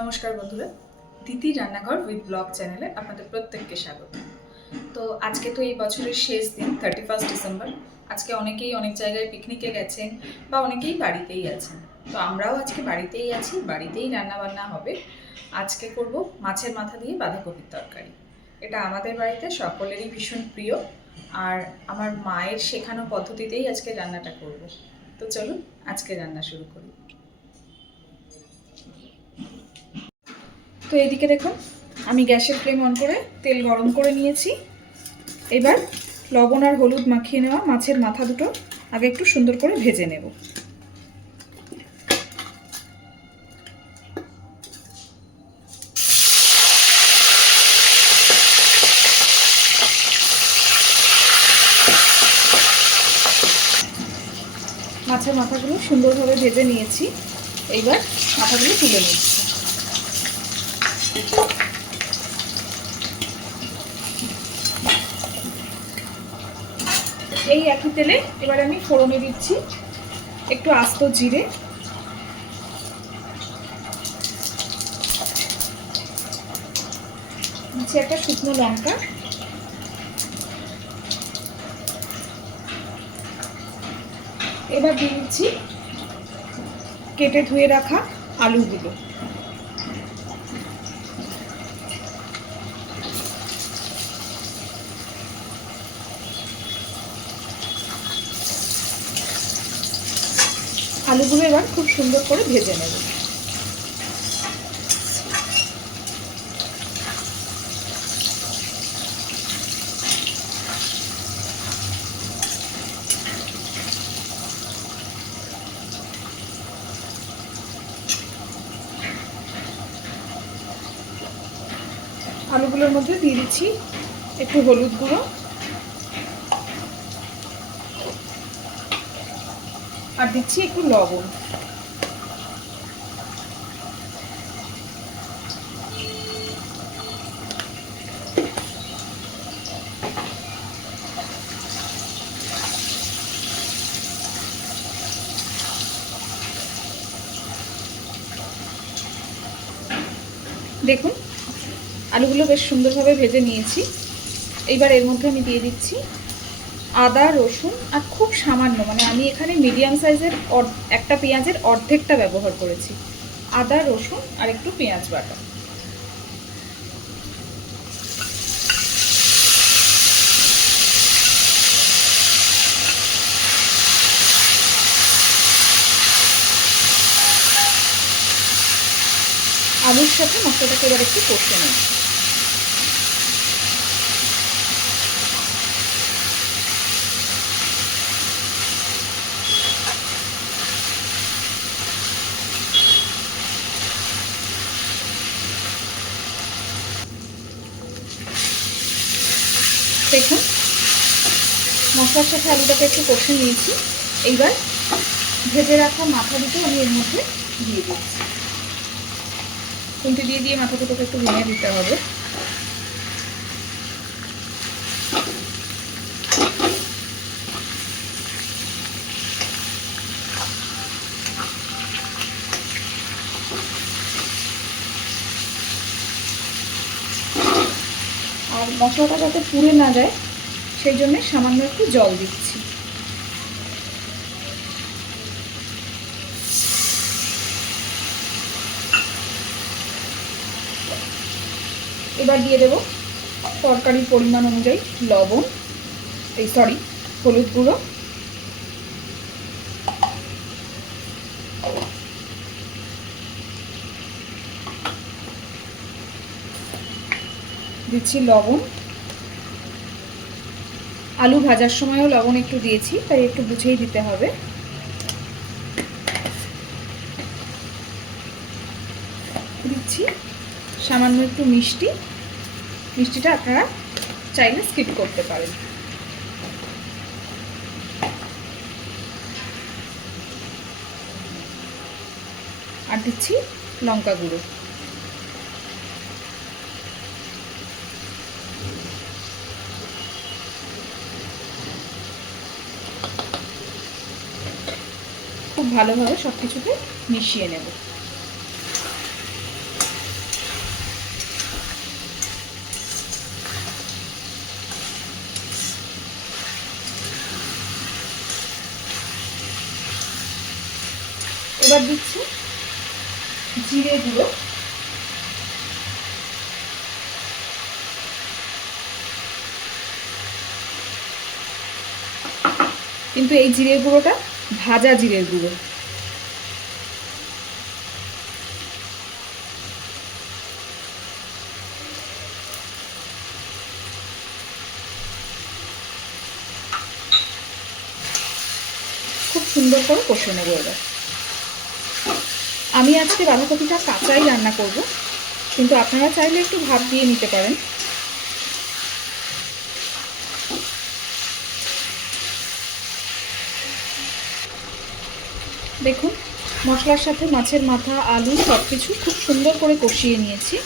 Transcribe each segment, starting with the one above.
নমস্কার বন্ধুরা, দিদি রান্নাঘর উইথ ব্লগ চ্যানেলে আপনাদের প্রত্যেককে স্বাগত। তো আজকে তো এই বছরের শেষ দিন, 31 ডিসেম্বর। আজকে অনেকেই অনেক জায়গায় পিকনিকে গেছেন বা অনেকেই বাড়িতেই আছেন। তো আমরাও আজকে বাড়িতেই আছি, বাড়িতেই রান্নাবান্না হবে। আজকে করব মাছের মাথা দিয়ে বাঁধাকপির তরকারি। এটা আমাদের বাড়িতে সকলেরই ভীষণ প্রিয়, আর আমার মায়ের শেখানো পদ্ধতিতেই আজকে রান্নাটা করব। তো চলুন আজকে রান্না শুরু করি। তো এদিকে দেখুন, আমি গ্যাসের ফ্লেম অন করে তেল গরম করে নিয়েছি। এবার লবণ আর হলুদ মাখিয়ে নেওয়া মাছের মাথা দুটো আগে একটু সুন্দর করে ভেজে নেব। মাছের মাথাগুলো সুন্দরভাবে ভেজে নিয়েছি। এইবার মাথাগুলো তুলে নিচ্ছি। এই একই তেলে এবার আমি ফোড়নে দিচ্ছি একটু আস্ত জিরে, দিচ্ছি একটা শুকনো লঙ্কা, এবার দিয়ে দিচ্ছি কেটে ধুয়ে রাখা আলুগুলো। আলুগুলো এবার খুব সুন্দর করে ভেজে নেব। আলুগুলোর মধ্যে দিয়ে দিচ্ছি একটু হলুদ গুঁড়ো আর দিচ্ছি একটু লবণ। দেখুন আলুগুলো বেশ সুন্দরভাবে ভেজে নিয়েছি। এইবার এর মধ্যে আমি দিয়ে দিচ্ছি আদা রসুন আর খুব সামান্য, মানে আমি এখানে মিডিয়াম সাইজের একটা পেঁয়াজের অর্ধেকটা ব্যবহার করেছি। আদা রসুন আর একটু পেঁয়াজ বাটা। আলুর সাথে মশলাটাকে এবার একটু কষে নেব। দেখুন মশলার সাথে আলুটাকে একটু কষে নিয়েছি। এইবার ভেজে রাখা মাথা দুটো আমি এর মধ্যে দিয়ে দিচ্ছি। খুন্তি দিয়ে দিয়ে মাথা দুটোকে একটু ভেঙে দিতে হবে। আর মশলাটা যাতে পুড়ে না যায় সেই জন্য সামান্য একটু জল দিচ্ছি। এবার দিয়ে দেব তরকারির পরিমাণ অনুযায়ী লবণ, হলুদ গুঁড়ো, দিচ্ছি লবণ। আলু ভাজার সময়ও লবণ একটু দিয়েছি, তাই একটু বুঝেই দিতে হবে। দিচ্ছি সামান্য একটু মিষ্টি। মিষ্টিটা আপনারা চাইলে স্কিপ করতে পারেন। আর দিচ্ছি লঙ্কা গুঁড়ো। খুব ভালোভাবে সব কিছুতে মিশিয়ে নেব। এবার দিচ্ছি জিরে গুঁড়ো, কিন্তু এই জিরের গুঁড়োটা ভাজা জিরের গুঁড়ো। খুব সুন্দর করে কষে নেবো এবার। আমি আজকে বাঁধাকপিটা কাঁচাই রান্না করব, কিন্তু আপনারা চাইলে একটু ভাপ দিয়ে নিতে পারেন। দেখুন মশলার সাথে মাছের মাথা, আলু সব কিছু খুব সুন্দর করে কষিয়ে নিয়েছি।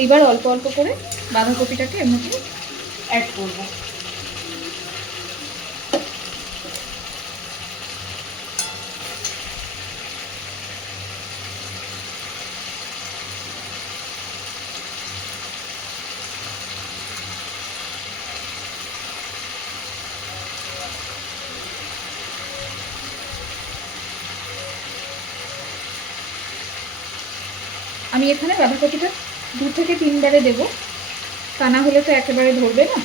এইবার অল্প অল্প করে বাঁধাকপিটাকে এর মধ্যে অ্যাড করব। আমি এখানে বাঁধাকপিটা 2 থেকে 3 বারে দেবো, তা না হলে তো একেবারে ধরবে না।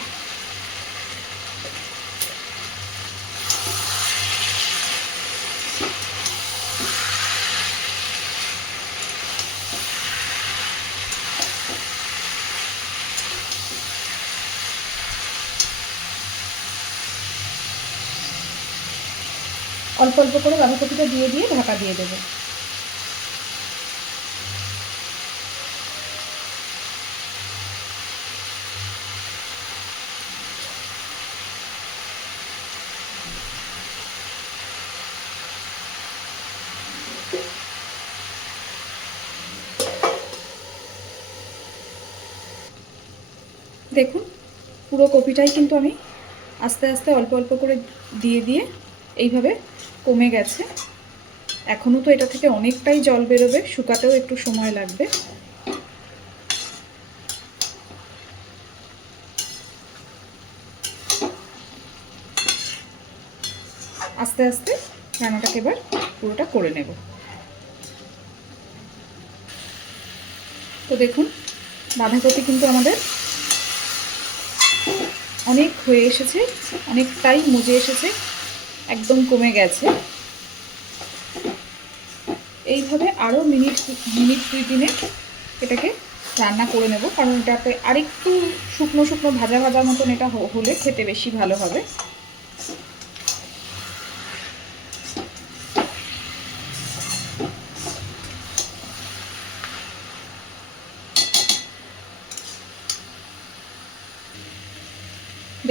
অল্প অল্প করে বাঁধাকপিটা দিয়ে দিয়ে ঢাকা দিয়ে দেবো। দেখুন পুরো কপিটাই কিন্তু আমি আস্তে আস্তে অল্প অল্প করে দিয়ে দিয়ে এইভাবে কমে গেছে। এখনও তো এটা থেকে অনেকটাই জল বেরোবে, শুকাতেও একটু সময় লাগবে। আস্তে আস্তে রান্নাটাকে এবার পুরোটা করে নেব। তো দেখুন বাঁধাকপি কিন্তু আমাদের অনেক হয়ে এসেছে, অনেকটাই মজে এসেছে, একদম কমে গেছে। এইভাবে আরও মিনিট 2-3 এটাকে রান্না করে নেব, কারণ এটাতে আরেকটু শুকনো শুকনো ভাজা ভাজা মতন এটা হলে খেতে বেশি ভালো হবে।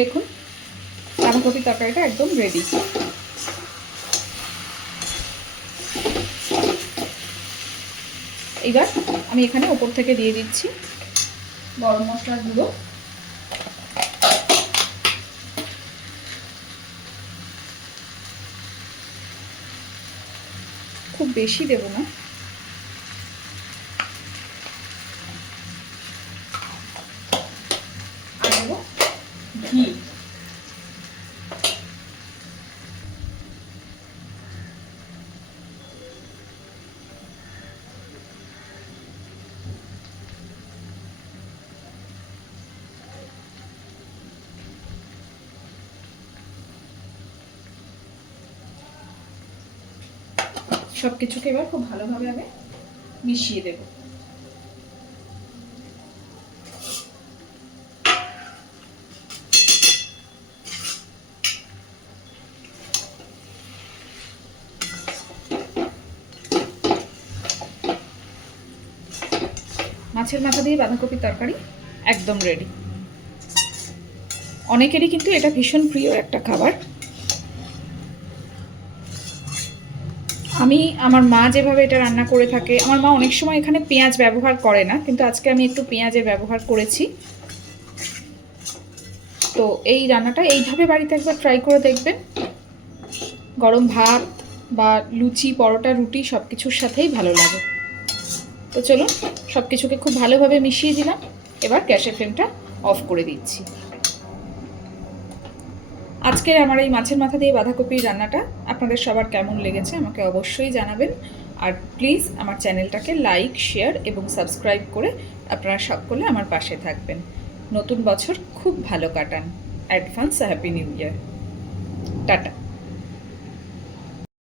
দেখুন বাঁধাকপি তরকারিটা একদম রেডি। এবার আমি এখানে ওপর থেকে দিয়ে দিচ্ছি গরম মশলার গুঁড়ো, খুব বেশি দেব না। আর দেব ঘি। সব কিছুকে এবার খুব ভালোভাবে আমি মিশিয়ে দেব। মাছের মাথা দিয়ে বাঁধাকপির তরকারি একদম রেডি। অনেকেরই কিন্তু এটা ভীষণ প্রিয় একটা খাবার। আমি আমার মা যেভাবে এটা রান্না করে থাকে, আমার মা অনেক সময় এখানে পেঁয়াজ ব্যবহার করে না, কিন্তু আজকে আমি একটু পেঁয়াজের ব্যবহার করেছি। তো এই রান্নাটা এইভাবে বাড়িতে একবার ট্রাই করে দেখবেন। গরম ভাত বা লুচি, পরোটা, রুটি সব কিছুর সাথেই ভালো লাগে। তো চলুন সব কিছুকে খুব ভালোভাবে মিশিয়ে দিলাম। এবার গ্যাসের ফ্লেমটা অফ করে দিচ্ছি। আজকের আমার এই মাছের মাথা দিয়ে বাঁধাকপির রান্নাটা আপনাদের সবার কেমন লেগেছে আমাকে অবশ্যই জানাবেন। আর প্লিজ আমার চ্যানেলটাকে লাইক, শেয়ার এবং সাবস্ক্রাইব করে আপনারা সকলে আমার পাশে থাকবেন। নতুন বছর খুব ভালো কাটান। Advance happy new year. Tata.